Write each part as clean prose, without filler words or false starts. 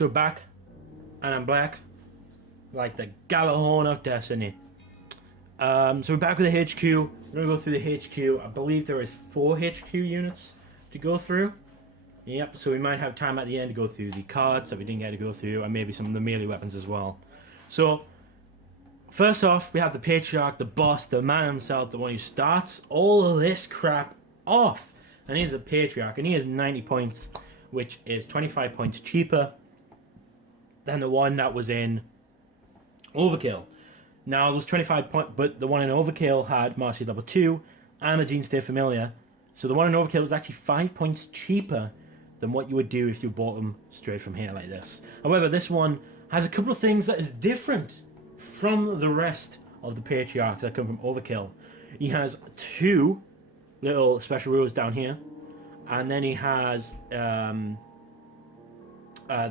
So we're back, and I'm black, like the Galahorn of Destiny. So we're back with the HQ. We're gonna go through the HQ. I believe there is 4 HQ units to go through. Yep, so we might have time at the end to go through the cards that we didn't get to go through, and maybe some of the melee weapons as well. So, first off, we have the Patriarch, the boss, the man himself, the one who starts all of this crap off. And he's the Patriarch, and he has 90 points, which is 25 points cheaper than the one that was in Overkill. Now, it was 25 points, but the one in Overkill had Marcy level 2 and a Genestealer Familiar. So the one in Overkill was actually 5 points cheaper than what you would do if you bought them straight from here like this. However, this one has a couple of things that is different from the rest of the Patriarchs that come from Overkill. He has 2 little special rules down here, and then he has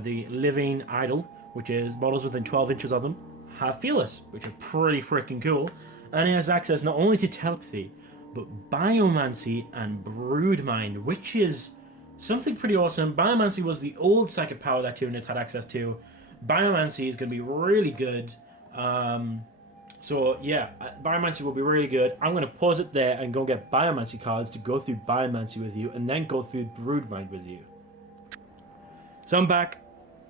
the Living Idol, which is models within 12 inches of them have Fearless, which are pretty freaking cool. And he has access not only to Telepathy, but Biomancy and Broodmind, which is something pretty awesome. Biomancy was the old psychic power that 2 units had access to. Biomancy is going to be really good. So yeah, Biomancy will be really good. I'm going to pause it there and go get Biomancy cards to go through Biomancy with you, and then go through Broodmind with you. So I'm back,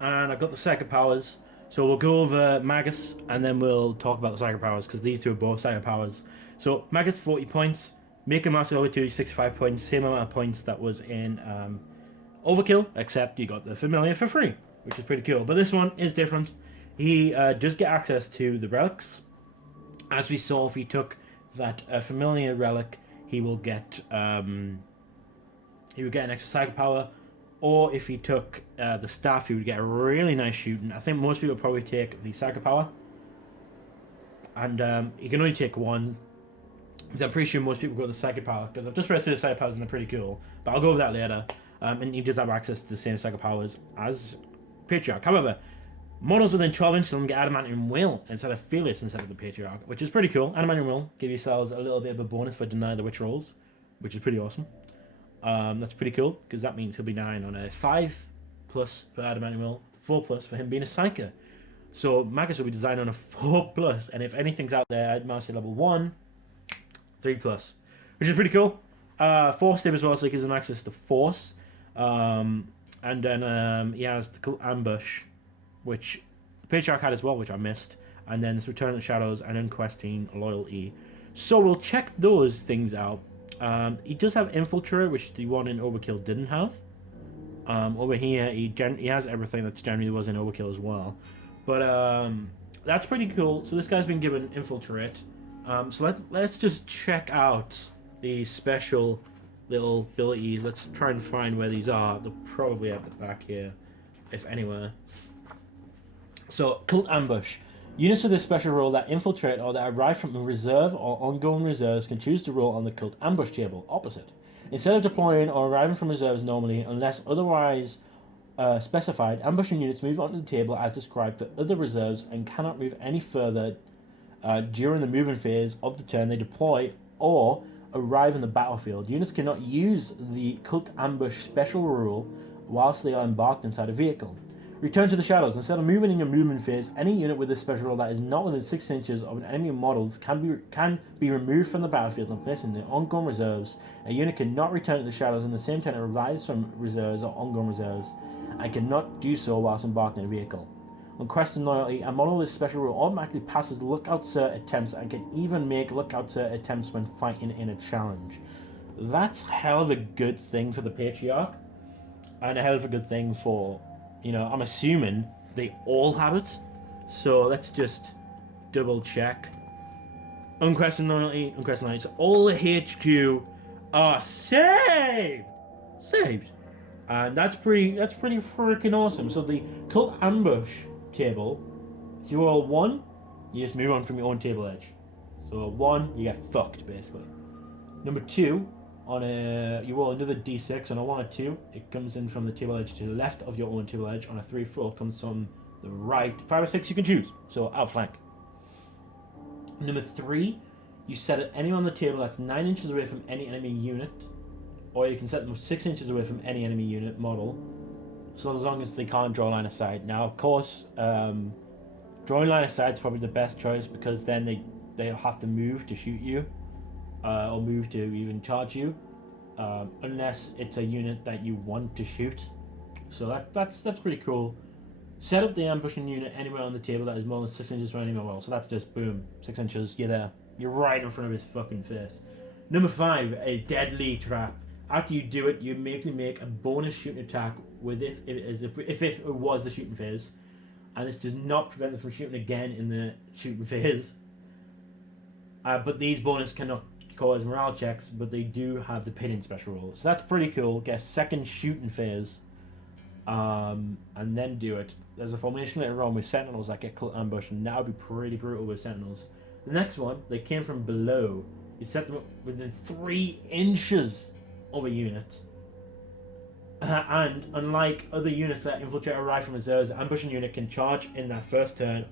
and I've got the psychic powers. So we'll go over Magos, and then we'll talk about the psychic powers, because these two are both psychic powers. So Magos 40 points, Maker Master level 2 65 points, same amount of points that was in Overkill, except you got the Familiar for free, which is pretty cool. But this one is different. He does get access to the relics. As we saw, if he took that Familiar relic, he will get an extra psychic power. Or if he took the staff, he would get a really nice shooting. I think most people would probably take the psychic power, and he can only take one. Because I'm pretty sure most people go the psychic power, because I've just read through the psychic powers and they're pretty cool. But I'll go over that later. And he does have access to the same psychic powers as Patriarch. However, models within 12 inches of them get Adamantium Will instead of Fearless instead of the Patriarch, which is pretty cool. Adamantium Will give yourselves a little bit of a bonus for Deny the Witch rolls, which is pretty awesome. That's pretty cool, because that means he'll be 9 on a 5+ for Adamantium Will, 4+ for him being a Psyker. So Magos will be designed on a 4+, and if anything's out there at Master level 1, 3+, which is pretty cool. Force Stab as well, so he gives him access to Force. And then he has the Cult Ambush, which Patriarch had as well, which I missed. And then this Return of the Shadows and Unquestioning Loyalty. So we'll check those things out. He does have Infiltrate, which the one in Overkill didn't have. Over here, he has everything that generally was in Overkill as well. But that's pretty cool. So this guy's been given Infiltrate. So let's just check out these special little abilities. Let's try and find where these are. They're probably at the back here, if anywhere. So, Cult Ambush. Units with this special role that infiltrate or that arrive from a reserve or ongoing reserves can choose to roll on the Cult Ambush table, opposite. Instead of deploying or arriving from reserves normally, unless otherwise specified, ambushing units move onto the table as described for other reserves and cannot move any further during the movement phase of the turn they deploy or arrive in the battlefield. Units cannot use the Cult Ambush special rule whilst they are embarked inside a vehicle. Return to the Shadows. Instead of moving in your movement phase, any unit with this special rule that is not within 6 inches of an enemy models can be removed from the battlefield and placed in the ongoing reserves. A unit cannot return to the Shadows in the same turn it arrives from reserves or ongoing reserves, and cannot do so whilst embarked in a vehicle. On Question Loyalty, a model with this special rule automatically passes Lookout Cert attempts and can even make Lookout Cert attempts when fighting in a challenge. That's hell of a good thing for the Patriarch, and a hell of a good thing for, I'm assuming they all have it. So let's just double check. Unquestioned Loyalty. So all the HQ are saved! And that's pretty freaking awesome. So the Cult Ambush table, if you roll 1, you just move on from your own table edge. So 1, you get fucked basically. Number 2, you roll another d6 on a 1 or 2, it comes in from the table edge to the left of your own table edge. On a 3-4, it comes from the right. 5 or 6 you can choose, so outflank. Number 3, you set it anywhere on the table that's 9 inches away from any enemy unit, or you can set them 6 inches away from any enemy unit model. So as long as they can't draw line of sight. Now, of course, drawing line of sight is probably the best choice because then they'll have to move to shoot you, or move to even charge you, unless it's a unit that you want to shoot. So that's pretty cool. Set up the ambushing unit anywhere on the table that is more than 6 inches from any wall. So that's just boom, 6 inches. You're there. You're right in front of his fucking face. Number 5, a deadly trap. After you do it, you immediately make a bonus shooting attack with it if it was the shooting phase, and this does not prevent them from shooting again in the shooting phase. But these bonus cannot cause morale checks, but they do have the pinning special rule. So that's pretty cool. Get a second shooting phase, and then do it. There's a formation later on with Sentinels that get cult ambush, and that would be pretty brutal with Sentinels. The next one, they came from below. You set them up within 3 inches of a unit. And unlike other units that infiltrate or arrive from reserves, the ambushing unit can charge in that first turn,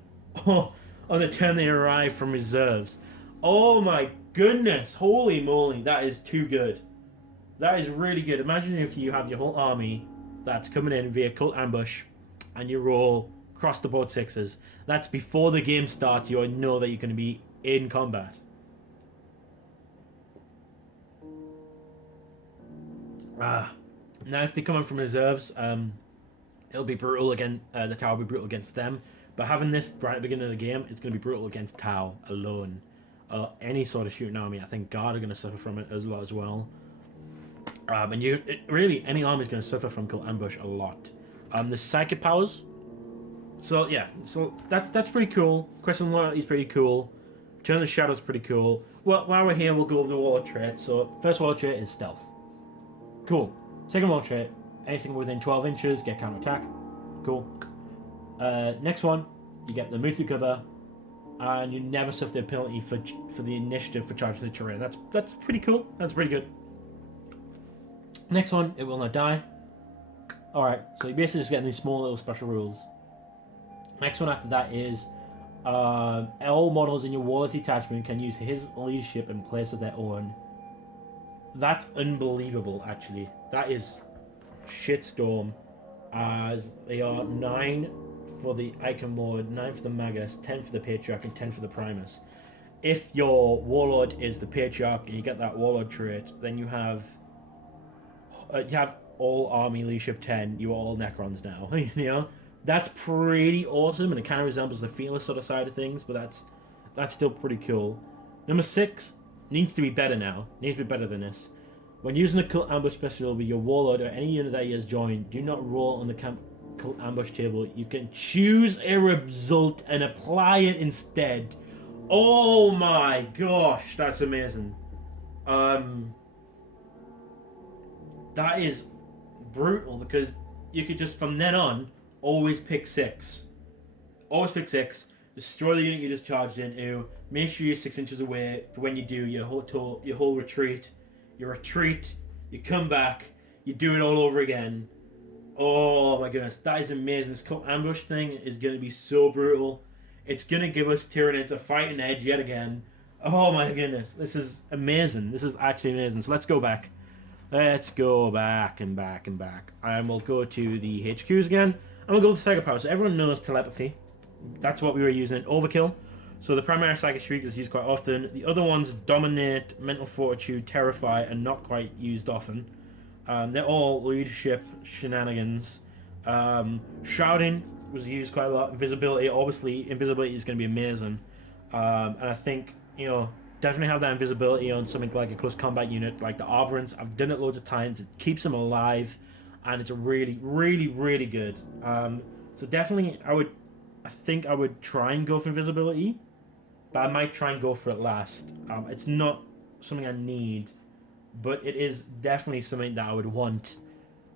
or on the turn they arrive from reserves. Oh my goodness, holy moly, that is too good. That is really good. Imagine if you have your whole army that's coming in via cult ambush, and you roll across the board 6s. That's before the game starts, you know that you're going to be in combat. Now if they come in from reserves, it'll be brutal again. The Tau will be brutal against them. But having this right at the beginning of the game, it's going to be brutal against Tau alone. Any sort of shooting army, I think Guard are going to suffer from it as well. And really, any army is going to suffer from cult ambush a lot. The psychic powers. So yeah, so that's pretty cool. Crescent Loyalty is pretty cool. Turn of the Shadow is pretty cool. Well, while we're here, we'll go over the Warlord trait. So first Warlord trait is stealth. Cool. Second Warlord trait, anything within 12 inches, get counter attack. Cool. Next one, you get the Move to Cover, and you never suffer the penalty for the initiative for charging the terrain. That's pretty cool. That's pretty good. Next one, it will not die. Alright, so you're basically just getting these small little special rules. Next one after that is all models in your Warlord detachment can use his leadership in place of their own. That's unbelievable, actually. That is shitstorm, as they are 9 for the Icon Lord, 9 for the Magos, 10 for the Patriarch, and 10 for the Primus. If your Warlord is the Patriarch and you get that Warlord trait, then you have all army leadership 10. You are all Necrons now. You know, that's pretty awesome, and it kind of resembles the Fearless sort of side of things, but that's still pretty cool. Number 6 needs to be better now. Needs to be better than this. When using a cult ambush special with your Warlord or any unit that he has joined, do not roll on the cult ambush table. You can choose a result and apply it instead. Oh my gosh, that's amazing. That is brutal, because you could just from then on always pick 6. Always pick 6. Destroy the unit you just charged into. Make sure you're 6 inches away for when you do your whole retreat. You retreat, you come back, you do it all over again. Oh my goodness, that is amazing. This cult ambush thing is going to be so brutal. It's going to give us Tyranids a fighting edge yet again. Oh my goodness, this is amazing. This is actually amazing. So let's go back. Let's go back and back and back. And we'll go to the HQs again. And we'll go to Psychic Power. So everyone knows telepathy. That's what we were using in Overkill. So the primary Psychic Shriek is used quite often. The other ones, Dominate, Mental Fortitude, Terrify, are not quite used often. They're all leadership shenanigans. Shrouding was used quite a lot. Invisibility, obviously, invisibility is going to be amazing. And I think, definitely have that invisibility on something like a close combat unit, like the Arborants. I've done it loads of times. It keeps them alive, and it's really, really, really good. So definitely, I think I would try and go for invisibility, but I might try and go for it last. It's not something I need, but it is definitely something that I would want.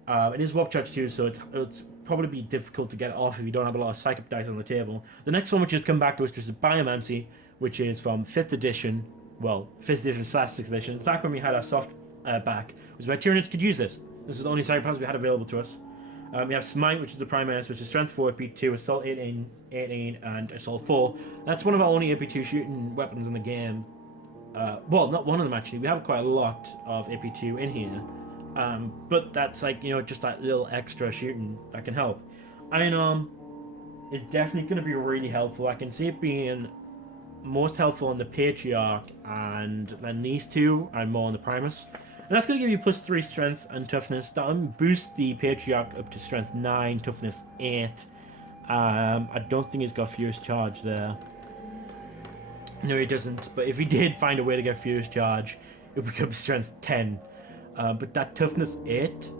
It is Warp Charge too, so it's probably be difficult to get off if you don't have a lot of Psychic dice on the table. The next one, which has come back to us, is Biomancy, which is from 5th edition, well, 5th edition / 6th edition. It's back when we had our soft back, which is where Tyranids could use this. This is the only Psychic powers we had available to us. We have Smite, which is the Primaris, which is Strength 4, AP 2, Assault 18, and Assault 4. That's one of our only AP2 shooting weapons in the game. Well, not one of them actually. We have quite a lot of AP2 in here. But that's like, just that little extra shooting that can help. Iron Arm is definitely going to be really helpful. I can see it being most helpful on the Patriarch, and then these two are more on the Primus. And that's going to give you +3 strength and toughness. That'll boost the Patriarch up to strength 9, toughness 8. I don't think he's got Furious Charge there. No, he doesn't. But if he did find a way to get Furious Charge, it would become strength 10. But that toughness 8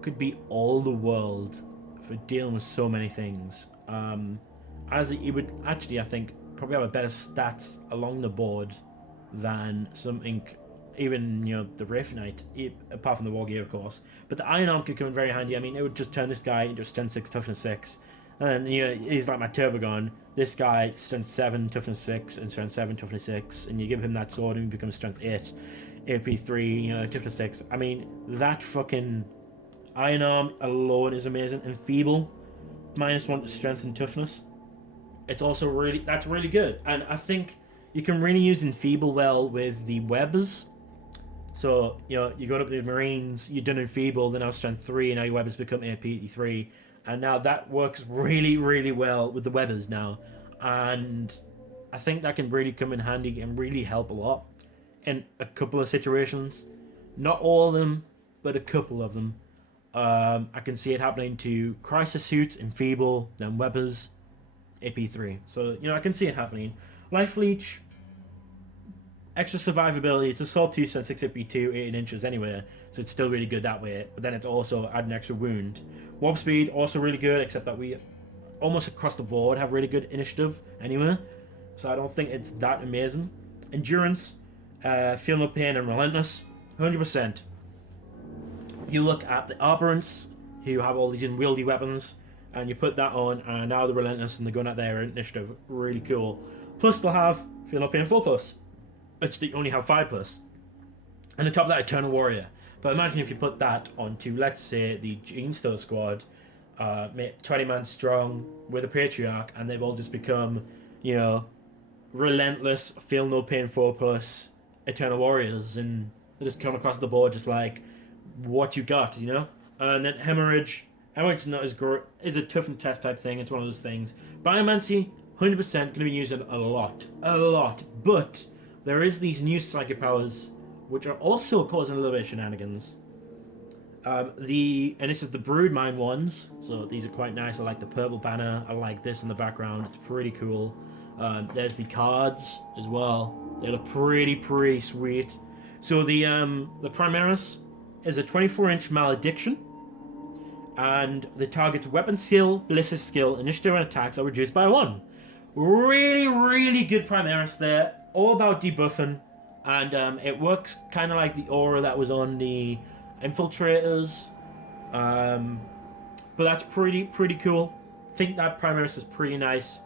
could be all the world for dealing with so many things. As he would actually, I think, probably have a better stats along the board than something, even the Wraith Knight, apart from the War Gear, of course. But the Iron Arm could come in very handy. I mean, it would just turn this guy into a strength 6, toughness 6. And he's like my Turbogon. This guy, strength 7, toughness 6, and strength 7, toughness 6. And you give him that sword and he becomes strength 8, AP3, toughness 6. I mean, that fucking Iron Arm alone is amazing. And Feeble, -1 to strength and toughness. It's also that's really good. And I think you can really use Enfeeble well with the Webbers. So, you go up to the Marines, you're done Enfeeble, then now strength 3, and now your Webbers become AP3. And now that works really, really well with the Webbers now. And I think that can really come in handy and really help a lot in a couple of situations. Not all of them, but a couple of them. I can see it happening to Crisis Suits, Enfeeble, then Webbers, AP3. So, I can see it happening. Life Leech, extra survivability. It's Assault 2, Strength 6, AP2, 18 inches anyway. So it's still really good that way. But then it's also add an extra wound. Warp Speed, also really good, except that we almost across the board have really good initiative anyway. So I don't think it's that amazing. Endurance, Feel No Pain, and Relentless, 100%. You look at the Arborants, who have all these unwieldy weapons, and you put that on, and now the Relentless and they're going at their initiative. Really cool. Plus they'll have Feel No Pain 4+, which they only have 5+. And on top of that, Eternal Warrior. But imagine if you put that onto, let's say, the Genestealer squad, 20 man strong with a Patriarch, and they've all just become, Relentless, Feel No Pain 4+, Eternal Warriors, and they just come across the board just like, what you got, And then Hemorrhage is not as great, is a tough and test type thing, it's one of those things. Biomancy, 100% going to be used a lot. But there is these new psychic powers which are also causing a little bit of shenanigans. And this is the Broodmind ones, so these are quite nice. I like the purple banner, I like this in the background, it's pretty cool. There's the cards as well, they look pretty sweet. So the Primaris is a 24-inch malediction, and the target's weapon skill, ballistic skill, initiative, and attacks are reduced by 1. Really good Primaris there, all about debuffing. And it works kind of like the aura that was on the Infiltrators. But that's pretty cool. I think that Primaris is pretty nice.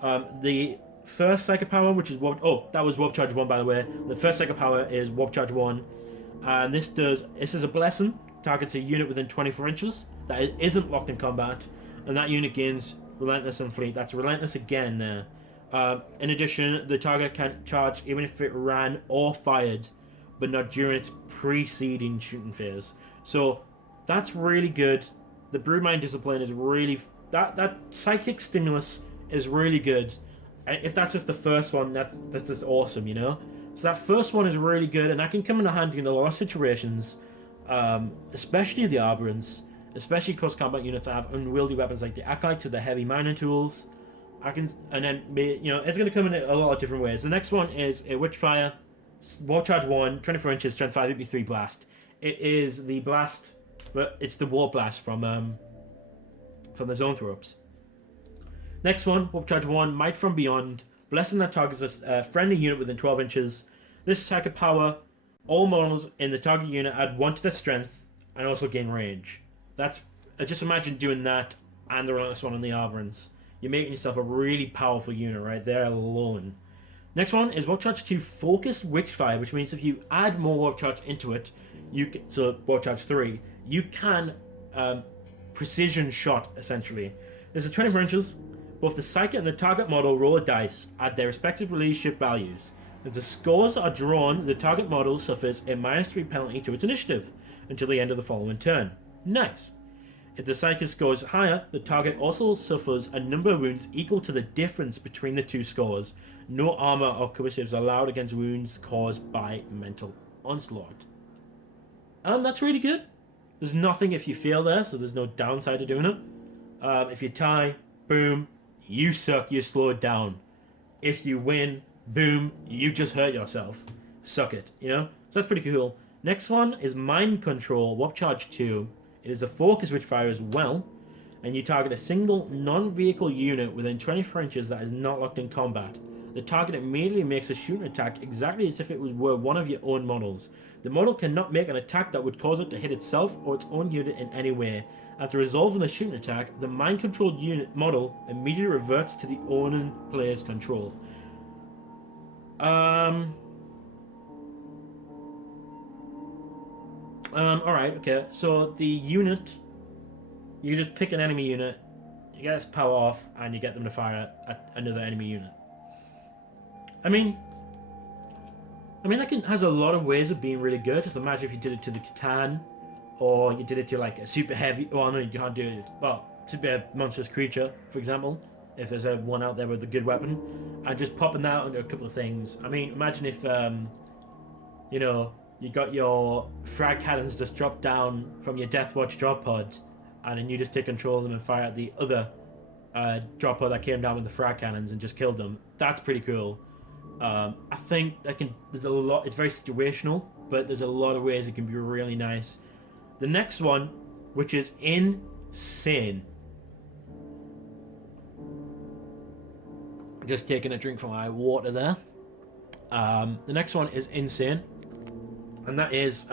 The first Psychic Power, which is that was Warp Charge 1, by the way. The first Psychic Power is Warp Charge 1. And this is a blessing. Targets a unit within 24 inches that isn't locked in combat. And that unit gains Relentless and Fleet. That's Relentless again there. In addition, the target can charge even if it ran or fired, but not during its preceding shooting phase. So that's really good. The Broodmind Discipline is really... That psychic stimulus is really good. If that's just the first one, that's just awesome, So that first one is really good, and that can come in handy in a lot of situations, especially the Arborants, especially close combat units that have unwieldy weapons like the Acolytes with the heavy mining tools. It's going to come in a lot of different ways. The next one is a Witchfire, War Charge 1, 24 inches, Strength 5, AP3 Blast. It is the blast, but it's the War Blast from the Zoanthropes. Next one, Warp Charge 1, Might from Beyond, blessing that targets a friendly unit within 12 inches. This psychic power, all models in the target unit add 1 to their strength and also gain range. Just imagine doing that and the Relentless one on the Arborants. You're making yourself a really powerful unit right there alone. Next one is Warp Charge 2 Focused Witchfire, which means if you add more Warp Charge into it, so Warp Charge 3, you can precision shot, essentially. This is 24 inches. Both the Psychic and the target model roll a dice, add their respective leadership values. If the scores are drawn, the target model suffers a -3 penalty to its initiative until the end of the following turn. Nice. If the psychic score is higher, the target also suffers a number of wounds equal to the difference between the two scores. No armor or coercives allowed against wounds caused by mental onslaught. That's really good. There's nothing if you fail there, so there's no downside to doing it. If you tie, boom, you suck, you slow it down. If you win, boom, you just hurt yourself. Suck it, you know? So that's pretty cool. Next one is Mind Control, Warp Charge 2. It is a focus which fires well, and you target a single non-vehicle unit within 24 inches that is not locked in combat. The target immediately makes a shooting attack exactly as if it were one of your own models. The model cannot make an attack that would cause it to hit itself or its own unit in any way. After resolving the shooting attack, the mind-controlled unit model immediately reverts to the owning player's control. Alright, okay. So the unit, you just pick an enemy unit, you get its power off, and you get them to fire at another enemy unit. I mean, that has a lot of ways of being really good. Just imagine if you did it to the Catan, or you did it to like a super heavy. Well, no, you can't do it. Well, super monstrous creature, for example. If there's a one out there with a good weapon, and just popping that under a couple of things. I mean, imagine if you got your frag cannons just drop down from your Deathwatch drop pod, and then you just take control of them and fire at the other drop pod that came down with the frag cannons and just killed them. That's pretty cool. I think there's a lot. It's very situational, but there's a lot of ways it can be really nice. The next one, which is insane. Just taking a drink from my water there. The next one is insane, and that is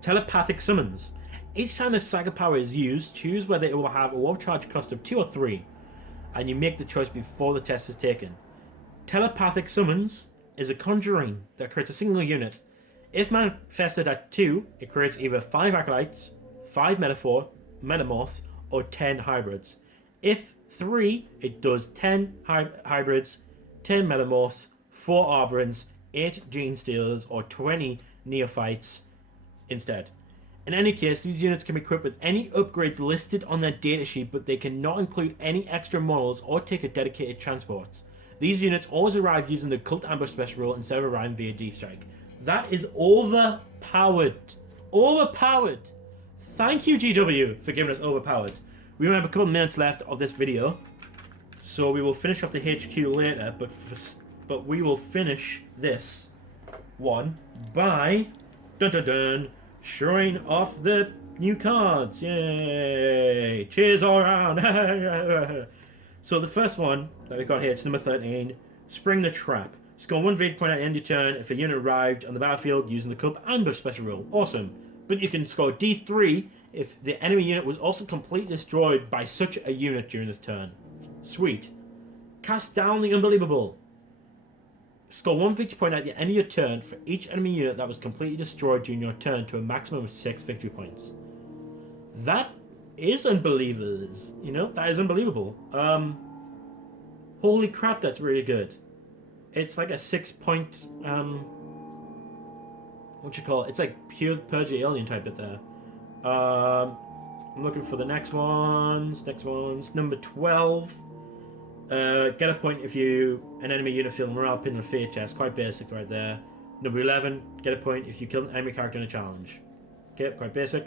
telepathic summons. Each time a saga power is used, choose whether it will have a warp charge cost of 2 or 3, and you make the choice before the test is taken. Telepathic summons is a conjuring that creates a single unit. If manifested at 2, it creates either 5 acolytes, 5 metamorphs, or 10 hybrids. If 3, it does 10 hybrids, 10 metamorphs, 4 arborans, 8 genestealers, or 20 neophytes instead. In any case, these units can be equipped with any upgrades listed on their datasheet, but they cannot include any extra models or take a dedicated transports. These units always arrive using the Cult Ambush special rule instead of arriving via Deep Strike. That is overpowered. Overpowered. Thank you, GW, for giving us overpowered. We only have a couple of minutes left of this video, so we will finish off the HQ later, but we will finish this one by showing off the new cards. Yay! Cheers all around. So the first one that we got here, it's number 13, Spring the Trap. Score 1 victory point at the end of your turn if a unit arrived on the battlefield using the Club Ambush special rule. Awesome. But you can score D3 if the enemy unit was also completely destroyed by such a unit during this turn. Sweet. Cast Down the Unbelievable. Score 1 victory point at the end of your turn for each enemy unit that was completely destroyed during your turn to a maximum of 6 victory points. That is unbelievers. That is unbelievable. Holy crap, that's really good. It's like a 6-point, it's like pure Purge Alien type bit there. I'm looking for the next ones. Number 12. Get a point if an enemy unit feel morale pin in a fear chest. Quite basic right there. Number 11. Get a point if you kill an enemy character in a challenge. Okay, quite basic.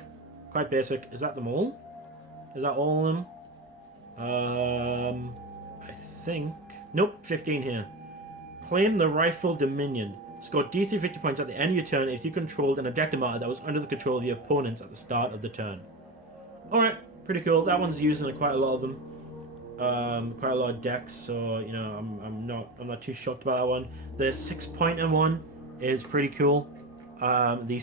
Is that them all? Is that all of them? I think... Nope, 15 here. Claim the Rightful Dominion. Score D3 victory points at the end of your turn if you controlled an objective matter that was under the control of your opponents at the start of the turn. Alright, pretty cool. That one's used in quite a lot of them. Quite a lot of decks, so I'm not too shocked about that one. The 6-pointer one is pretty cool. The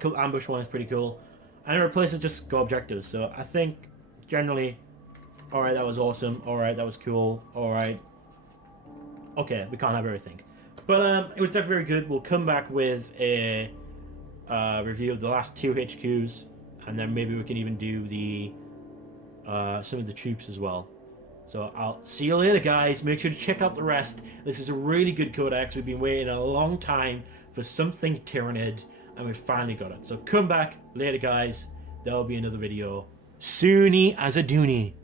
Cult Ambush one is pretty cool. And it replaces just go objectives, so I think generally, alright, that was awesome. Alright, that was cool. Alright. Okay, we can't have everything. But it was definitely very good. We'll come back with a review of the last 2 HQs, and then maybe we can even do the some of the troops as well. So I'll see you later, guys. Make sure to check out the rest. This is a really good codex. We've been waiting a long time for something Tyranid, and we finally got it. So come back later, guys. There will be another video. Soony as a doony.